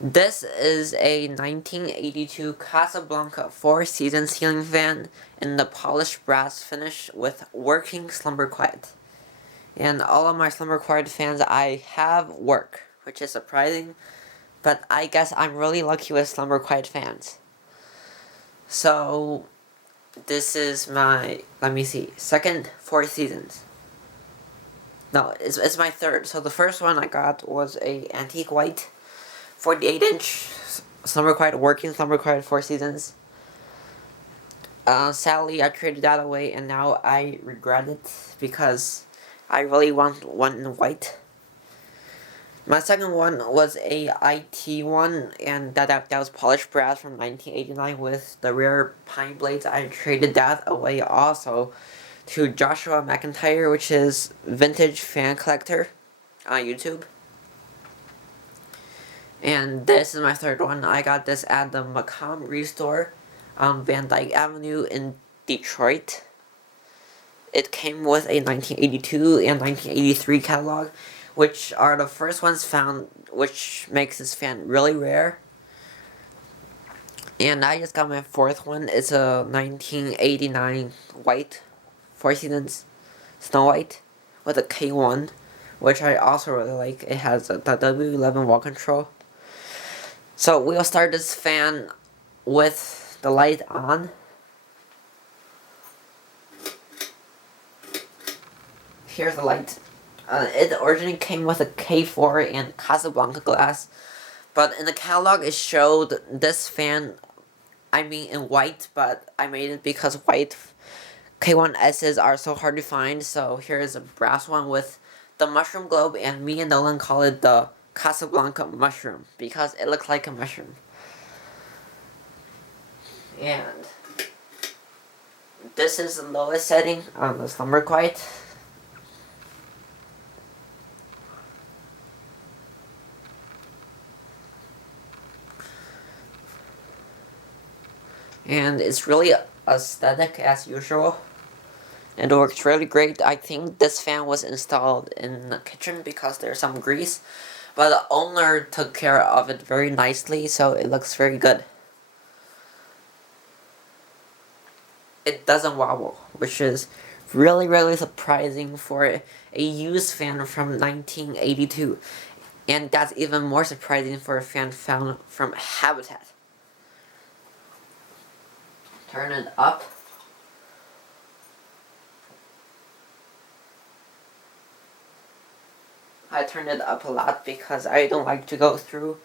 This is a 1982 Casablanca 4-season ceiling fan in the polished brass finish with working slumber quiet. And all of my slumber quiet fans I have work, which is surprising, but I guess I'm really lucky with slumber quiet fans. So this is my, second 4 seasons. No, it's my third. So the first one I got was a antique white 48-inch slumber quiet, working slumber quiet 4 seasons. Sadly, I traded that away, and now I regret it because I really want one in white. My second one was a IT one, and that was polished brass from 1989 with the rare pine blades. I traded that away also to Joshua McIntyre, which is Vintage Fan Collector on YouTube. And this is my third one. I got this at the Macomb Restore on Van Dyke Avenue in Detroit. It came with a 1982 and 1983 catalog, which are the first ones found, which makes this fan really rare. And I just got my fourth one. It's a 1989 white, 4 seasons, Snow White, with a K1, which I also really like. It has the W11 wall control. So we'll start this fan with the light on. Here's the light. It originally came with a K4 and Casablanca glass, but in the catalog it showed this fan, in white, but I made it because white K1S's are so hard to find, so here's a brass one with the mushroom globe, and me and Nolan call it the Casablanca mushroom because it looks like a mushroom. And this is the lowest setting on the slumber quiet. And it's really aesthetic as usual. And it works really great. I think this fan was installed in the kitchen because there's some grease, but the owner took care of it very nicely, so it looks very good. It doesn't wobble, which is really surprising for a used fan from 1982. And that's even more surprising for a fan found from Habitat. Turn it up. I turned it up a lot because I don't like to go through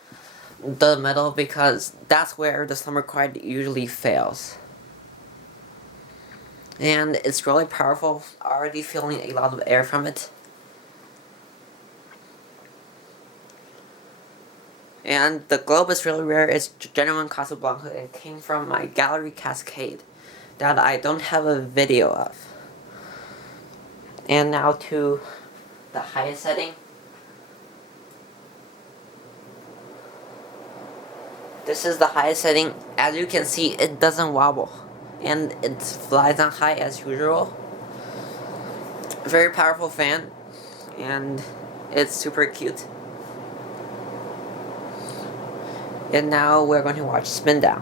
the middle because that's where the slumber quiet usually fails. And it's really powerful, already feeling a lot of air from it. And the globe is really rare. It's genuine Casablanca. It came from my gallery cascade that I don't have a video of. And now to the highest setting. This is the highest setting. As you can see, it doesn't wobble. And it flies on high as usual. Very powerful fan. And it's super cute. And now we're going to watch Spin Down.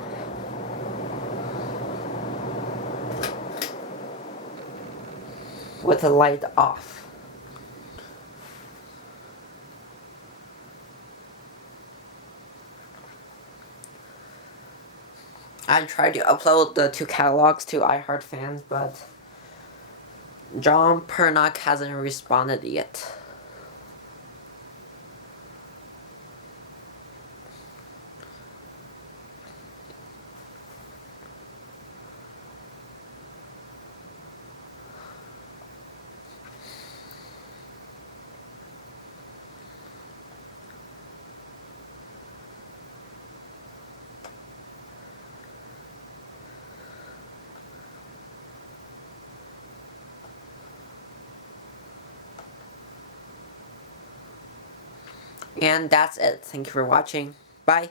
With the light off. I tried to upload the 2 catalogs to iHeartFans, but John Pernock hasn't responded yet. And that's it. Thank you for watching. Bye.